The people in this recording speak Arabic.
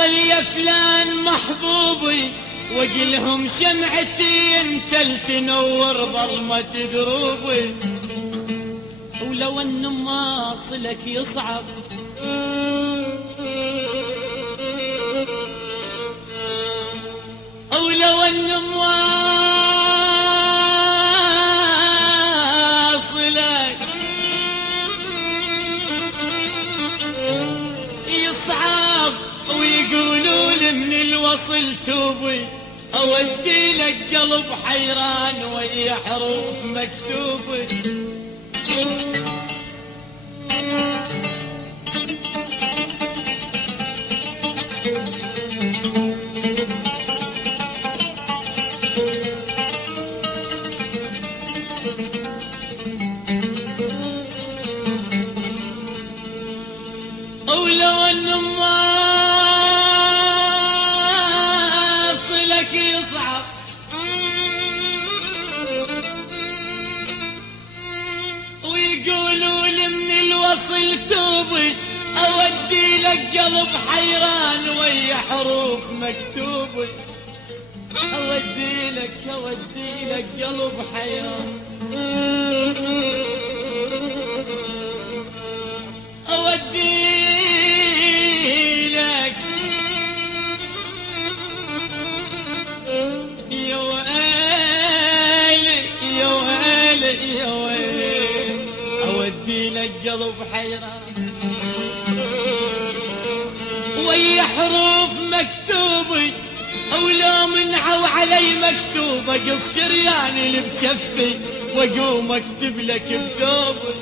وصل يا فلان محبوبي واقلهم شمعتي انت تنور ظلمة دروبي. ولو ان ما صلك يصعب ولو ان ما صلك يصعب ويقولوا لي من الوصل توبي اودي لك قلب حيران ويا حروف مكتوبه. ولو ان ما صلك يصعب ويقولوا لي من الوصل توبي اودي لك قلب حيران ويا حروف مكتوبه. اودي لك قلب حيران اودي لك يا ويلي يا ويلي يا ويلي اودي لك قلب حيران ويا حروف مكتوبه. ولو منعوا علي مكتوبه قص شرياني اللي بجفي واقوم اكتب لك بثوبي.